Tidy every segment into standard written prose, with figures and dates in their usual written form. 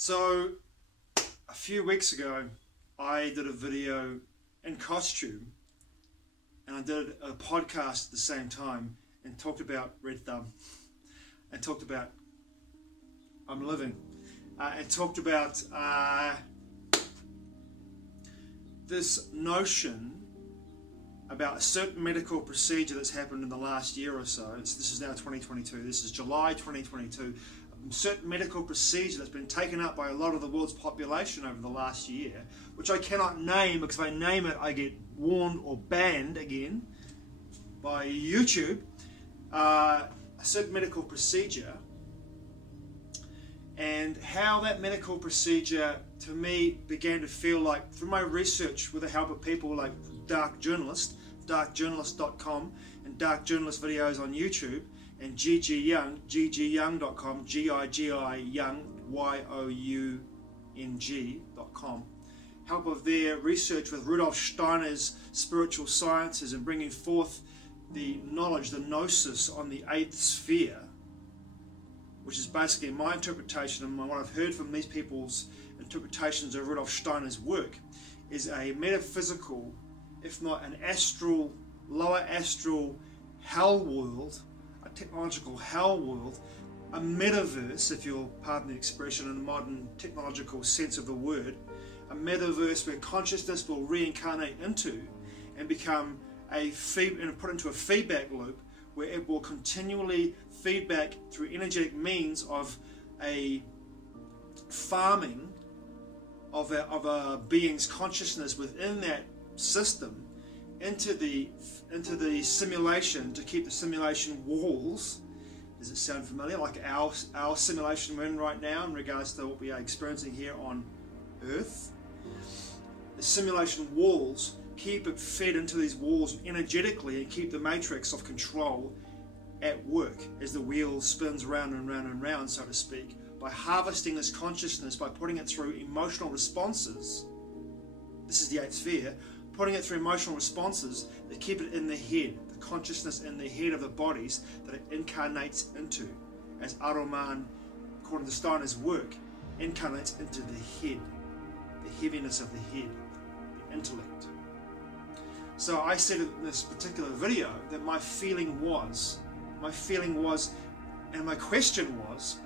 So a few weeks ago I did a video in costume and I did a podcast at the same time and talked about Red Thumb and talked about I'm living and talked about this notion about a certain medical procedure that's happened in the last year or so. This is now 2022, this is July 2022. A certain medical procedure that's been taken up by a lot of the world's population over the last year, which I cannot name because if I name it I get warned or banned again by YouTube. A certain medical procedure, and how that medical procedure to me began to feel like, through my research with the help of people like Dark Journalist, darkjournalist.com, and Dark Journalist videos on YouTube, and Gigi Young, ggyoung.com, G-I-G-I Young, Y-O-U-N-G.com. Help of their research with Rudlkf Steiner's spiritual sciences and bringing forth the knowledge, the gnosis on the eighth sphere, which is basically my interpretation and what I've heard from these people's interpretations of Rudlkf Steiner's work, is a metaphysical, if not an astral, lower astral hell world, a technological hell world, a metaverse, if you'll pardon the expression in the modern technological sense of the word, a metaverse where consciousness will reincarnate into and become put into a feedback loop where it will continually feedback through energetic means of a farming of a being's consciousness within that system into the simulation, to keep the simulation walls. Does it sound familiar? Like our simulation we're in right now in regards to what we are experiencing here on Earth. The simulation walls, keep it fed into these walls energetically and keep the matrix of control at work as the wheel spins round and round and round, so to speak, by harvesting this consciousness, by putting it through emotional responses. This is the eighth sphere, putting it through emotional responses that keep it in the head, the consciousness in the head of the bodies that it incarnates into, as Ahriman, according to Steiner's work, incarnates into the head, the heaviness of the head, the intellect. So I said in this particular video that my feeling was, and my question was,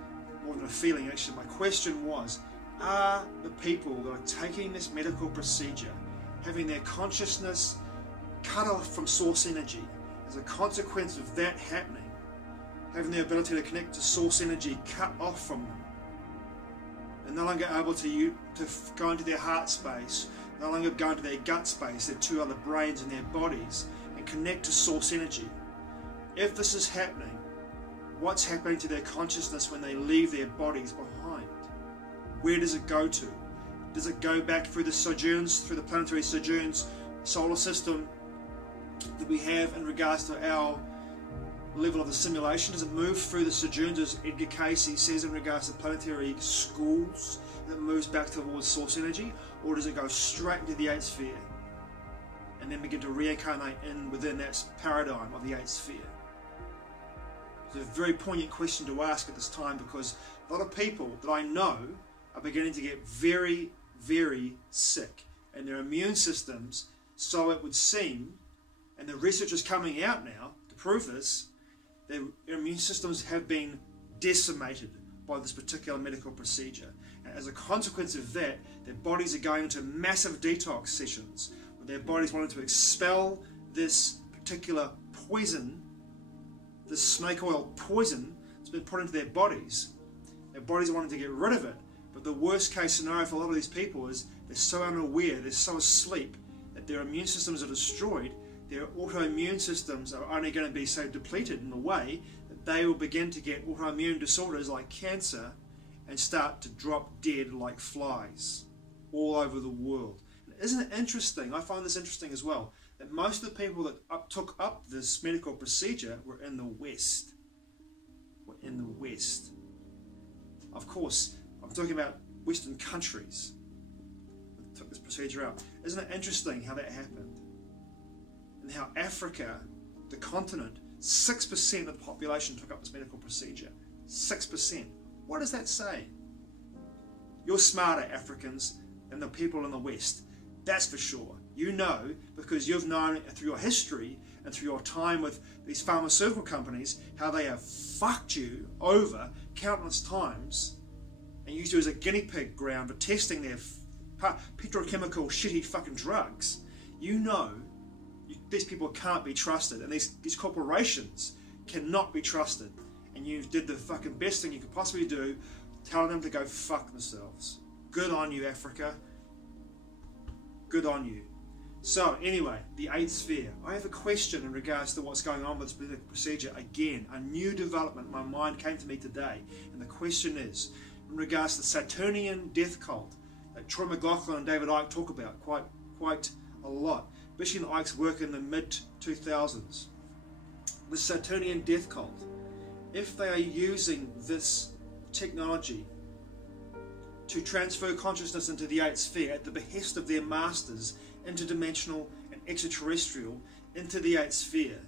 more than a feeling actually, my question was, are the people that are taking this medical procedure having their consciousness cut off from source energy as a consequence of that happening, having the ability to connect to source energy cut off from them, and no longer able to go into their heart space, no longer go into their gut space, their two other brains in their bodies, and connect to source energy? If this is happening, what's happening to their consciousness when they leave their bodies behind? Where does it go to? Does it go back through the sojourns, through the planetary sojourns, solar system that we have in regards to our level of the simulation? Does it move through the sojourns, as Edgar Cayce says, in regards to planetary schools, that moves back towards source energy? Or does it go straight into the eighth sphere and then begin to reincarnate within that paradigm of the eighth sphere? It's a very poignant question to ask at this time, because a lot of people that I know are beginning to get very, very sick, and their immune systems, so it would seem, and the research is coming out now to prove this, their immune systems have been decimated by this particular medical procedure. And as a consequence of that, their bodies are going into massive detox sessions, with their bodies wanting to expel this particular poison, this snake oil poison that's been put into their bodies. Their bodies are wanting to get rid of it, but the worst case scenario for a lot of these people is they're so unaware, they're so asleep, that their immune systems are destroyed. Their autoimmune systems are only going to be so depleted in a way that they will begin to get autoimmune disorders like cancer and start to drop dead like flies all over the world. And isn't it interesting? I find this interesting as well, that most of the people that took up this medical procedure were in the West. Of course, I'm talking about Western countries that took this procedure out. Isn't it interesting how that happened? And how Africa, the continent, 6% of the population took up this medical procedure. 6%. What does that say? You're smarter, Africans, than the people in the West. That's for sure. You know, because you've known through your history and through your time with these pharmaceutical companies how they have fucked you over countless times and used you as a guinea pig ground for testing their petrochemical shitty fucking drugs. You know these people can't be trusted, and these corporations cannot be trusted, and you did the fucking best thing you could possibly do, telling them to go fuck themselves. Good on you, Africa. Good on you. So anyway, the eighth sphere. I have a question in regards to what's going on with this procedure. Again, a new development in my mind came to me today, and the question is in regards to the Saturnian death cult that Troy McLaughlin and David Icke talk about quite a lot, especially in Icke's work in the mid-2000s. The Saturnian death cult, if they are using this technology to transfer consciousness into the eighth sphere at the behest of their masters, interdimensional and extraterrestrial, into the eighth sphere,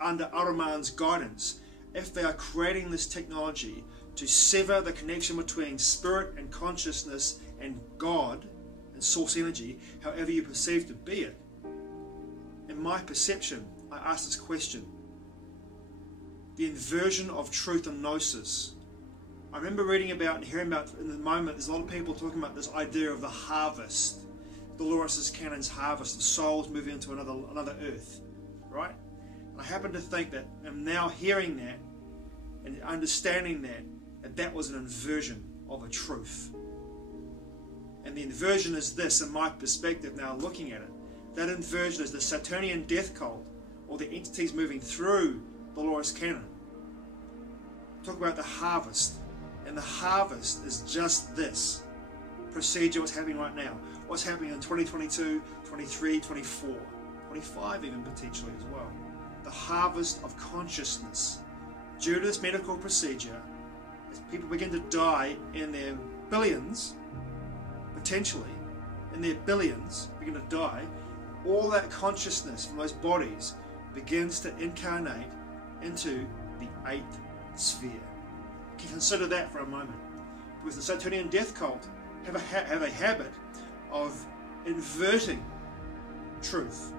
under Ahriman's guidance, if they are creating this technology to sever the connection between spirit and consciousness and God and source energy, however you perceive to be it, in my perception, I ask this question: the inversion of truth and gnosis. I remember reading about and hearing about in the moment, there's a lot of people talking about this idea of the harvest, Dolores Cannon's harvest of souls moving into another earth, right? And I happen to think that I'm now hearing that and understanding that was an inversion of a truth. And the inversion is this, in my perspective now looking at it. That inversion is the Saturnian death cult, or the entities moving through Dolores Cannon. Talk about the harvest. And the harvest is just this procedure, what's happening right now. What's happening in 2022, 23, 24, 25 even potentially as well. The harvest of consciousness. Due to this medical procedure, as people begin to die in their billions, potentially, in their billions, begin to die, all that consciousness from those bodies begins to incarnate into the eighth sphere. You can consider that for a moment. Because the Saturnian death cult have a habit of inverting truth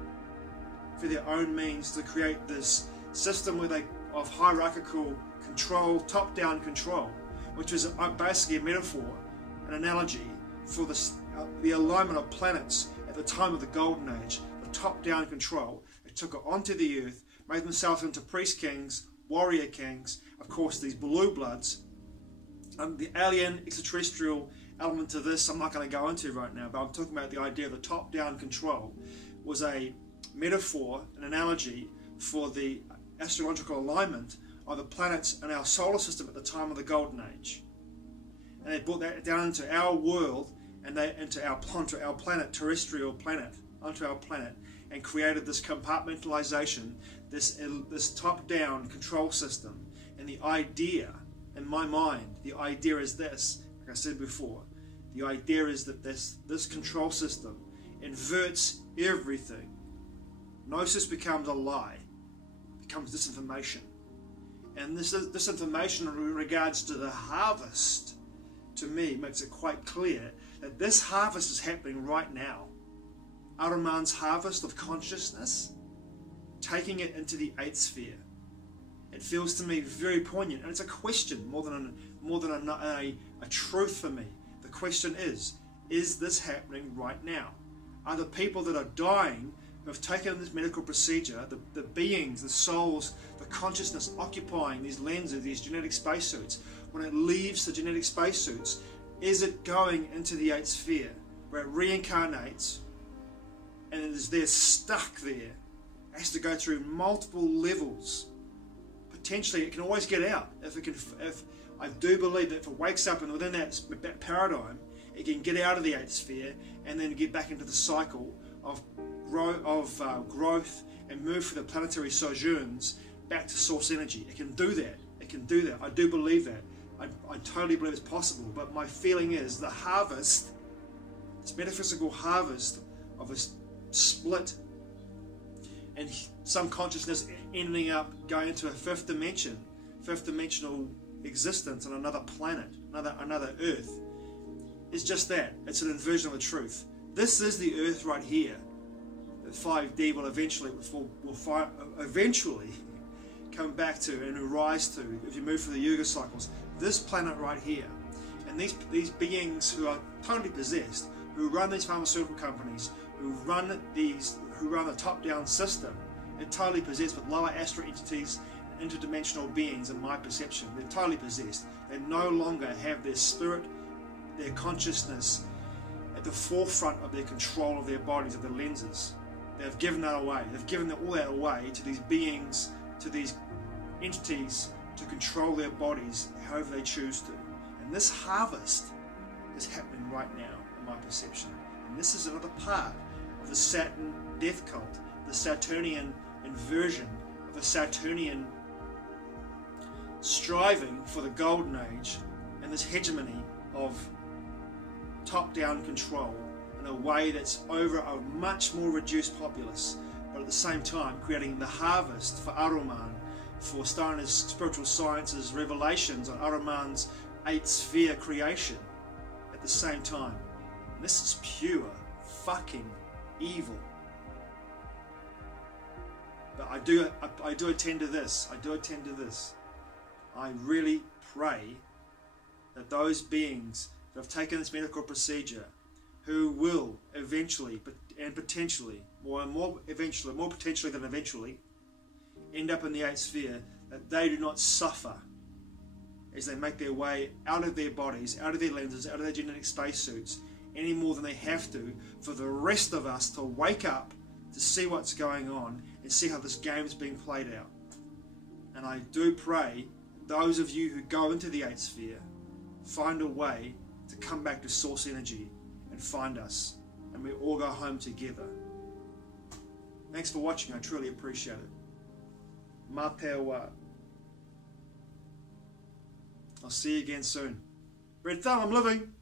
for their own means to create this system of hierarchical control, top-down control, which is basically a metaphor, an analogy for the alignment of planets at the time of the Golden Age, the top-down control. They took it onto the earth, made themselves into priest kings, warrior kings, of course these blue bloods. The alien extraterrestrial element to this I'm not going to go into right now, but I'm talking about the idea of the top-down control was a metaphor, an analogy for the astrological alignment of the planets in our solar system at the time of the Golden Age. And they brought that down into our world and into our planet, terrestrial planet, onto our planet, and created this compartmentalization, this top-down control system. And the idea, in my mind, the idea is this, like I said before, the idea is that this control system inverts everything. Gnosis becomes a lie, becomes disinformation. And this information in regards to the harvest, to me, makes it quite clear that this harvest is happening right now. Ahriman's harvest of consciousness, taking it into the eighth sphere. It feels to me very poignant, and it's a question more than a truth for me. The question is this happening right now? Are the people that are dying who have taken this medical procedure, the beings, the souls, the consciousness occupying these lenses, these genetic spacesuits, when it leaves the genetic spacesuits, is it going into the eighth sphere where it reincarnates and it is there stuck there? It has to go through multiple levels. Potentially it can always get out if I do believe that if it wakes up and within that paradigm, it can get out of the eighth sphere and then get back into the cycle of growth and move through the planetary sojourns back to source energy. It can do that. It can do that. I do believe that. I totally believe it's possible. But my feeling is the harvest, this metaphysical harvest of a split and some consciousness ending up going into a fifth dimensional existence on another planet, another Earth, is just that. It's an inversion of the truth. This is the earth right here that 5D will eventually come back to and rise to if you move through the Yuga cycles. This planet right here. And these beings who are totally possessed, who run these pharmaceutical companies, who run the top-down system, they're totally possessed with lower astral entities and interdimensional beings in my perception. They're totally possessed. They no longer have their spirit, their consciousness at the forefront of their control of their bodies, of their lenses. They've given that away. They've given all that away to these beings, to these entities, to control their bodies however they choose to. And this harvest is happening right now in my perception. And this is another part of the Saturn death cult, the Saturnian inversion of the Saturnian striving for the golden age and this hegemony of top-down control in a way that's over a much more reduced populace, but at the same time creating the harvest for Ahriman, for Steiners' spiritual sciences revelations on Ahriman's eighth sphere creation at the same time. And this is pure fucking evil. But I do attend to this. I do attend to this. I really pray that those beings that have taken this medical procedure, who will eventually, and potentially, more potentially than eventually, end up in the eighth sphere, that they do not suffer as they make their way out of their bodies, out of their lenses, out of their genetic spacesuits, any more than they have to for the rest of us to wake up, to see what's going on, and see how this game is being played out. And I do pray those of you who go into the eighth sphere find a way to come back to source energy and find us, and we all go home together. Thanks for watching. I truly appreciate it. Mā te wā. I'll see you again soon. Red Thumb, I'm living.